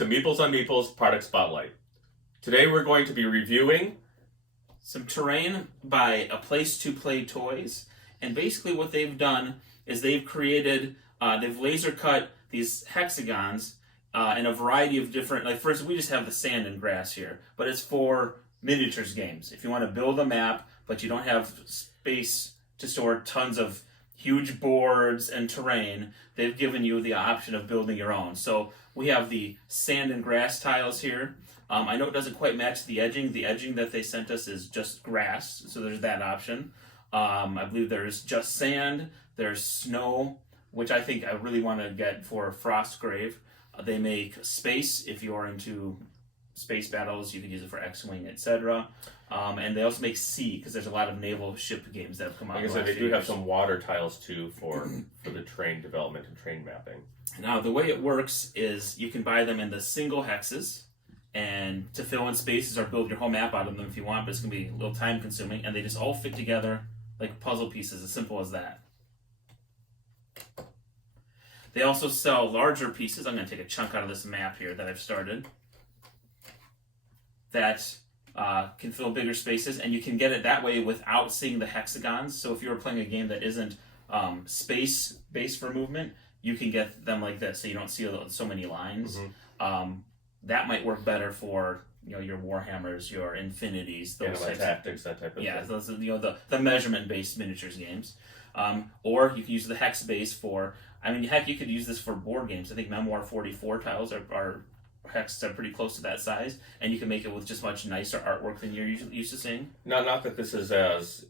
to Meeples on Meeples Product Spotlight. Today we're going to be reviewing some terrain by aPlace2Play toys, and basically what they've done is they've created, they've laser cut these hexagons in a variety of different, like first we just have the sand and grass here, but it's for miniatures games. If you want to build a map, but you don't have space to store tons of huge boards and terrain, they've given you the option of building your own. So we have the sand and grass tiles here. I know it doesn't quite match the edging. The edging that they sent us is just grass, so there's that option. I believe there's just sand, there's snow, which I think I really want to get for Frostgrave. They make space if you're into space battles, you can use it for X-Wing, etc. And they also make sea, because there's a lot of naval ship games that have come out. Like I said, they do have some water tiles too for the terrain development and terrain mapping. Now, the way it works is you can buy them in the single hexes, and to fill in spaces or build your whole map out of them if you want, but it's going to be a little time consuming, and they just all fit together like puzzle pieces, as simple as that. They also sell larger pieces. I'm going to take a chunk out of this map here that I've started that can fill bigger spaces, and you can get it that way without seeing the hexagons. So if you're playing a game that isn't space-based for movement, you can get them like this, so you don't see so many lines. Mm-hmm. That might work better for your Warhammers, your Infinities, those types tactics, that type of thing. Yeah, those the measurement-based miniatures games. Or you can use the hex base for. I mean, heck, you could use this for board games. I think Memoir 44 tiles are hexes are pretty close to that size, and you can make it with just much nicer artwork than you're usually used to seeing. Not that this is as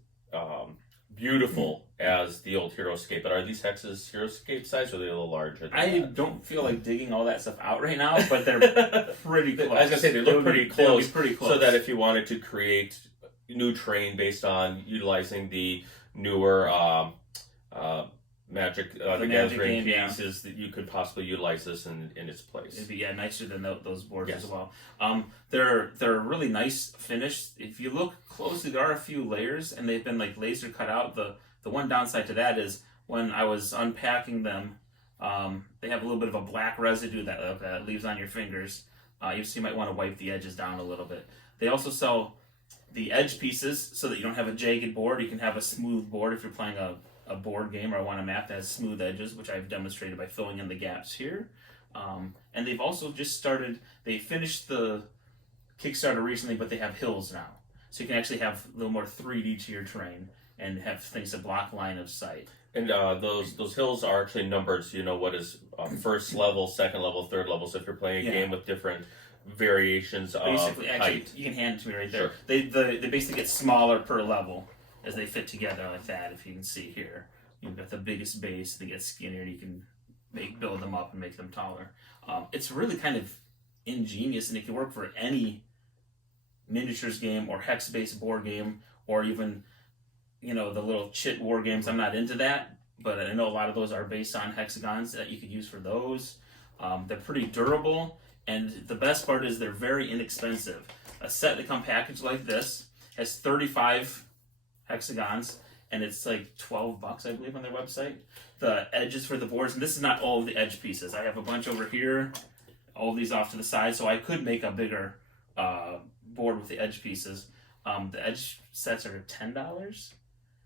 beautiful as the old Heroescape, but are these hexes Heroescape size, or are they a little larger than that? Don't feel like digging all that stuff out right now, but they're pretty close. I was going to say, they look pretty close, so that if you wanted to create new terrain based on utilizing the newer Magic the Gathering pieces, that you could possibly utilize this in its place. It'd be nicer than those boards yes. as well. They're a really nice finish. If you look closely, there are a few layers, and they've been like laser cut out. The one downside to that is when I was unpacking them, they have a little bit of a black residue that leaves on your fingers. You might want to wipe the edges down a little bit. They also sell the edge pieces so that you don't have a jagged board. You can have a smooth board if you're playing a board game, or I want a map that has smooth edges, which I've demonstrated by filling in the gaps here. And they've also just started, they finished the Kickstarter recently, but they have hills now. So you can actually have a little more 3D to your terrain and have things that block line of sight. And those hills are actually numbered, so you know what is first level, second level, third level. So if you're playing a game with different variations of basically, actually, height. You can hand it to me right Sure. there. They basically get smaller per level as they fit together like that. If you can see here, you've got the biggest base, they get skinnier, and you can build them up and make them taller. It's really kind of ingenious, and it can work for any miniatures game or hex-based board game, or even the little chit war games. I'm not into that, but I know a lot of those are based on hexagons that you could use for those. They're pretty durable, and the best part is they're very inexpensive. A set that comes packaged like this has 35 hexagons, and it's like $12, I believe, on their website. The edges for the boards, and this is not all of the edge pieces. I have a bunch over here, all of these off to the side, so I could make a bigger board with the edge pieces. The edge sets are $10.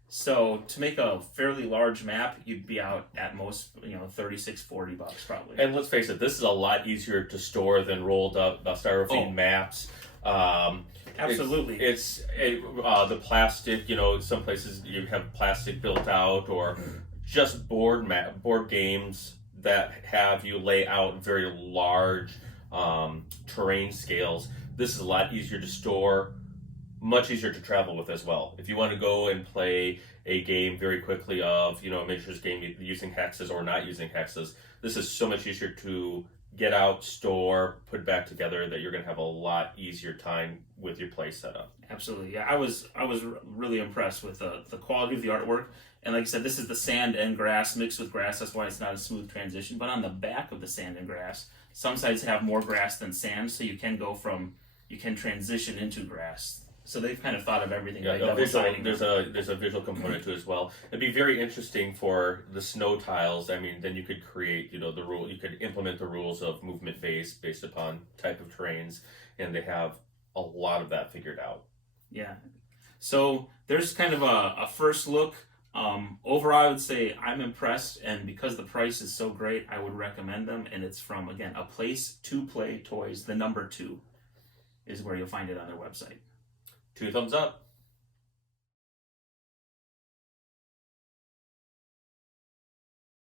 So to make a fairly large map, you'd be out at most, $36-40 probably. And let's face it, this is a lot easier to store than rolled up styrofoam maps. Absolutely. It's the plastic, some places you have plastic built out, or just board games that have you lay out very large terrain scales. This is a lot easier to store, much easier to travel with as well. If you want to go and play a game very quickly of, a miniatures game using hexes or not using hexes, this is so much easier to get out, store, put back together, that you're going to have a lot easier time with your play setup. Absolutely, yeah. I was really impressed with the quality of the artwork, and like I said, this is the sand and grass mixed with grass. That's why it's not a smooth transition. But on the back of the sand and grass, some sides have more grass than sand, so you can transition into grass So they've kind of thought of everything. Yeah, Like a double visual, siding. there's a visual component to it as well. It'd be very interesting for the snow tiles. I mean, then you could create, the rule. You could implement the rules of movement based upon type of terrains, and they have a lot of that figured out. Yeah. So there's kind of a first look. Overall, I would say I'm impressed, and because the price is so great, I would recommend them. And it's from, again, aPlace2Play Toys. The number 2 is where you'll find it on their website. 2 thumbs up.